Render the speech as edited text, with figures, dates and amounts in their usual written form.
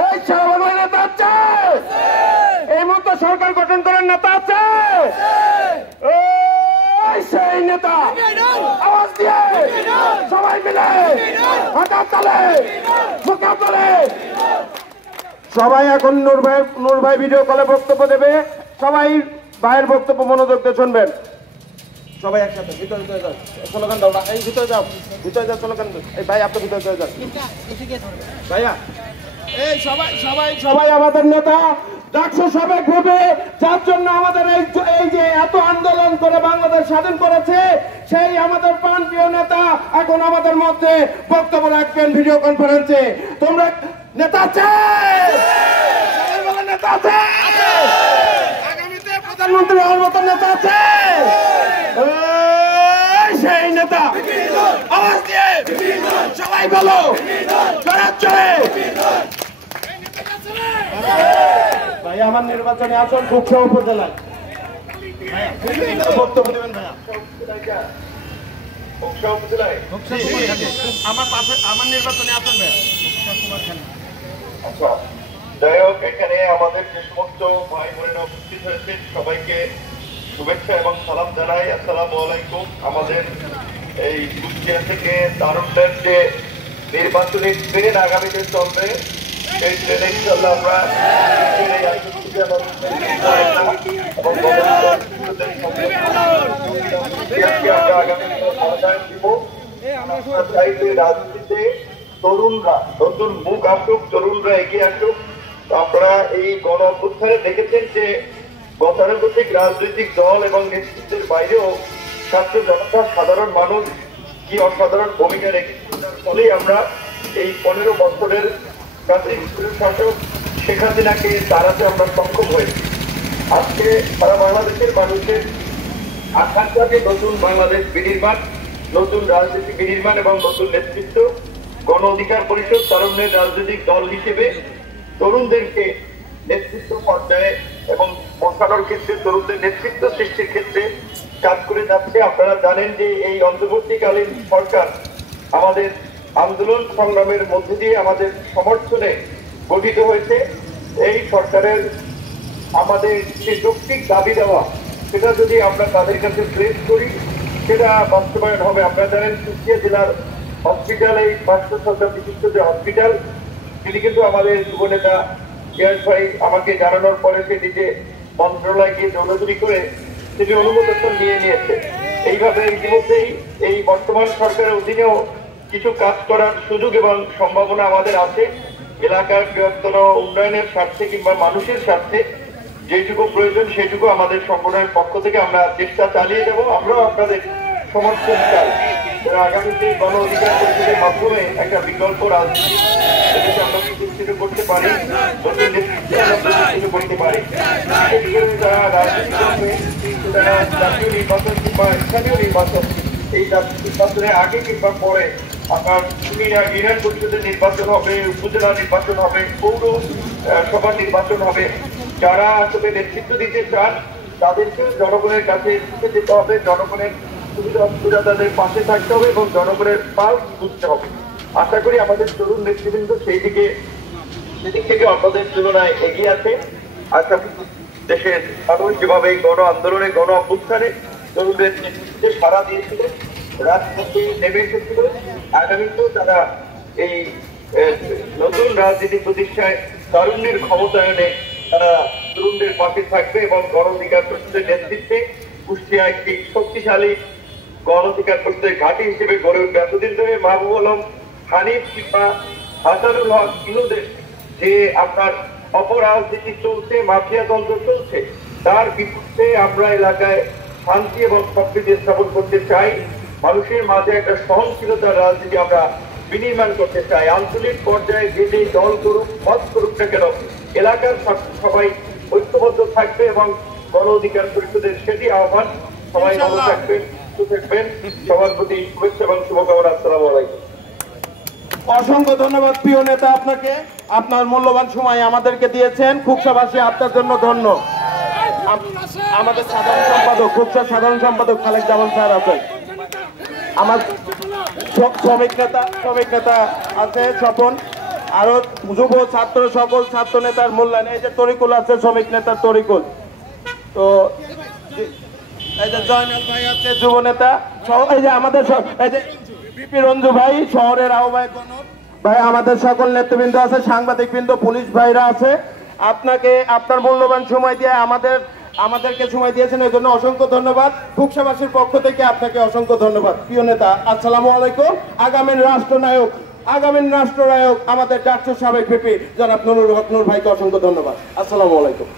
এই শাহবাগের নেতা আছে, এই মুহূর্তে সরকার গঠন করার নেতা আছে, সেই নেতা আওয়াজ দিয়ে সবাই মিলে হাতার তালে মুখা তালে সবাই এখন নূর ভাই ভিডিও কলে বক্তব্য দেবে। সবাই ভাইয়ের বক্তব্য মনোযোগ দিয়ে শুনবেন। সবাই একসাথে ভিতরে যাও, স্লোগান দাও না, এই ভিতরে যাও স্লোগান। এই ভাই আপনি ভিতরে যাও ভাইয়া। এই সবাই আমাদের নেতা ডাকসু সাবেক ভেবে, যার জন্য আমাদের এই যে এত আন্দোলন করে বাংলাদেশ স্বাধীন করেছে, সেই আমাদের প্রাণপ্রিয় নেতা এখন আমাদের মধ্যে বক্তব্য রাখবেন ভিডিও কনফারেন্সে। তোমরা নেতা আছে, নেতা আছে, আগামীতে প্রধানমন্ত্রী হওয়ার মতো নেতা আছে, সেই নেতা আওয়াজ দিয়ে সবাই বলো চলে। ভাই আমার নির্বাচনে আসন খুবসা উপজেলায় বক্তব্য দেবেন ভাইয়া। আমার পাশে আমার নির্বাচনে আসন ভাইয়া। আচ্ছা, যাই হোক, এখানে আমাদের যে সমস্ত ভাই বোনেরা উপস্থিত হয়েছে সবাইকে শুভেচ্ছা এবং সালাম জানাই। আসসালামু আলাইকুম। আমাদের এই কুষ্টিয়া থেকে তারুণ্যের যে নির্বাচনী ট্রেন আগামীতে চলবে, সেই ট্রেনে ইনশাল্লাহ আমরা রাজনীতিতে তরুণরা নতুন মুখ আসুক, তরুণরা এগিয়ে আসুক। আপনারা এই গণ অভ্যুত্থানে দেখেছেন যে গতানুগতিক রাজনৈতিক দল এবং নেতৃত্বের বাইরেও ছাত্র জনতা, সাধারণ মানুষ কি অসাধারণ ভূমিকা রেখেছে। ফলেই আমরা এই 15 বছরের শাসক শেখ হাসিনাকে তাড়াতে আমরা সক্ষম হয়েছি। আজকে সারা বাংলাদেশের মানুষের আকাঙ্ক্ষাকে নতুন বাংলাদেশ বিনির্মাণ, নতুন রাজনীতি বিনির্মাণ এবং নতুন নেতৃত্ব। গণ অধিকার পরিষদ তারুণ্যের রাজনৈতিক দল হিসেবে তরুণদেরকে নেতৃত্ব পর্যায়ে এবং বসানোর ক্ষেত্রে, তরুণদের নেতৃত্ব সৃষ্টির ক্ষেত্রে কাজ করে যাচ্ছে। আপনারা জানেন যে এই অন্তর্বর্তীকালীন সরকার আমাদের আন্দোলন সংগ্রামের মধ্যে দিয়ে আমাদের সমর্থনে গঠিত হয়েছে। এই সরকারের আমাদের যে যৌক্তিক দাবি দেওয়া, সেটা যদি আমরা তাদের কাছে প্রেস করি, সেটা বাস্তবায়ন হবে। আপনারা জানেন কুষ্টিয়া জেলার হসপিটাল, এই স্বাস্থ্য সরকার বিশিষ্ট যে হসপিটাল, তিনি কিন্তু আমাদের যুবনেতা গিয়াস ভাই আমাকে জানানোর পরে সে নিজে মন্ত্রণালয়ে গিয়ে দৌড়াদৌড়ি করে তিনি অনুমোদন নিয়ে নিয়েছে। এইভাবে ইতিমধ্যেই এই বর্তমান সরকারের অধীনেও কিছু কাজ করার সুযোগ এবং সম্ভাবনা আমাদের আছে। এলাকার বৃহত্তর উন্নয়নের স্বার্থে কিংবা মানুষের স্বার্থে যেটুকু প্রয়োজন সেটুকু আমাদের সংগঠনের পক্ষ থেকে আমরা চেষ্টা চালিয়ে যাব। আমরাও আপনাদের সমর্থন চাই। আগামীতে গণ অধিকার পরিষদের মাধ্যমে একটা বিকল্প রাজনীতি আমরা প্রতিষ্ঠিত করতে পারি, নতুন নেতৃত্ব আমরা প্রতিষ্ঠিত করতে পারি। যারা রাজনীতি করবে, তারা জাতীয় নির্বাচন কিংবা স্থানীয় নির্বাচন, এই নির্বাচনের আগে কিংবা পরে আপনার ইউনিয়ন পরিষদের নির্বাচন হবে, উপজেলা নির্বাচন হবে, পৌর সভা নির্বাচন হবে। যারা আসলে নেতৃত্ব দিতে চান তাদেরকে জনগণের কাছে যেতে হবে, জনগণের সুবিধা অসুবিধাদের পাশে থাকতে হবে এবং জনগণের পালস বুঝতে হবে। আশা করি আমাদের তরুণ নেতৃবৃন্দ সেদিক থেকে অন্যদের তুলনায় এগিয়ে আছে। আশা করি দেশের মানুষ যেভাবে গণ আন্দোলনে, গণ অভ্যুত্থানে তরুণদের নেতৃত্বে সাড়া দিয়েছিল, রাজপথে নেমে এসেছিল, আগামীতেও তারা এই নতুন রাজনীতি প্রতিষ্ঠায় তারুণ্যের ক্ষমতায়নে তারা তরুণদের পাশে থাকবে এবং গণ অধিকার পরিষদের নেতৃত্বে কুষ্টিয়া একটি শক্তিশালী গণ অধিকার পরিষদের ঘাঁটি হিসেবে গড়ে উঠবে। এতদিন ধরে মাহবুব আলম হানিফ কিংবা হাসানুল হক ইনুদের যে আপনার অপরাজনীতি চলছে, মাফিয়া তন্ত্র চলছে, তার বিরুদ্ধে আমরা এলাকায় শান্তি এবং সম্প্রীতি স্থাপন করতে চাই। মানুষের মাঝে একটা সহনশীলতার রাজনীতি আমরা বিনির্মাণ করতে চাই। আঞ্চলিক পর্যায়ে যে দল করুক, মত করুক না কেন, এলাকার সবাই ঐক্যবদ্ধ থাকবে এবং গণ অধিকার পরিষদের সেটি আহ্বান। সবাই ভালো থাকবেন, সুস্থ থাকবেন। সবার প্রতি শুভেচ্ছা এবং শুভকামনা। আসসালামু আলাইকুম। অসংখ্য ধন্যবাদ প্রিয় নেতা আপনাকে, আপনার মূল্যবান সময় আমাদেরকে দিয়েছেন। খুকসাবাসী আপনার জন্য ধন্য। আমাদের সাধারণ সম্পাদক, খুকসার সাধারণ সম্পাদক খালেক জামান স্যার আছেন, আমার শ্রমিক নেতা আছে স্বপন, আরো যুব ছাত্র সকল ছাত্র নেতার মূল্যায়ন। এই যে তরিকুল আছে, শ্রমিক নেতার তরিকুল, তো এই যে জয়নাল ভাই আছে যুব নেতা, এই যে আমাদের এই যে বিপি রঞ্জু ভাই শহরের আহ্বায়ক ভাই, আমাদের সকল নেতৃবৃন্দ আছে, সাংবাদিক বৃন্দ, পুলিশ ভাইরা আছে। আপনাকে আপনার মূল্যবান সময় দিয়ে আমাদেরকে সময় দিয়েছেন, এই জন্য অসংখ্য ধন্যবাদ। ফুকসাবাসীর পক্ষ থেকে আপনাকে অসংখ্য ধন্যবাদ। প্রিয় নেতা, আসসালামু আলাইকুম। আগামীর রাষ্ট্রনায়ক আমাদের ডাকসুর সাবেক ভিপি জনাব নুরুল হক নূর ভাইকে অসংখ্য ধন্যবাদ। আসসালামু আলাইকুম।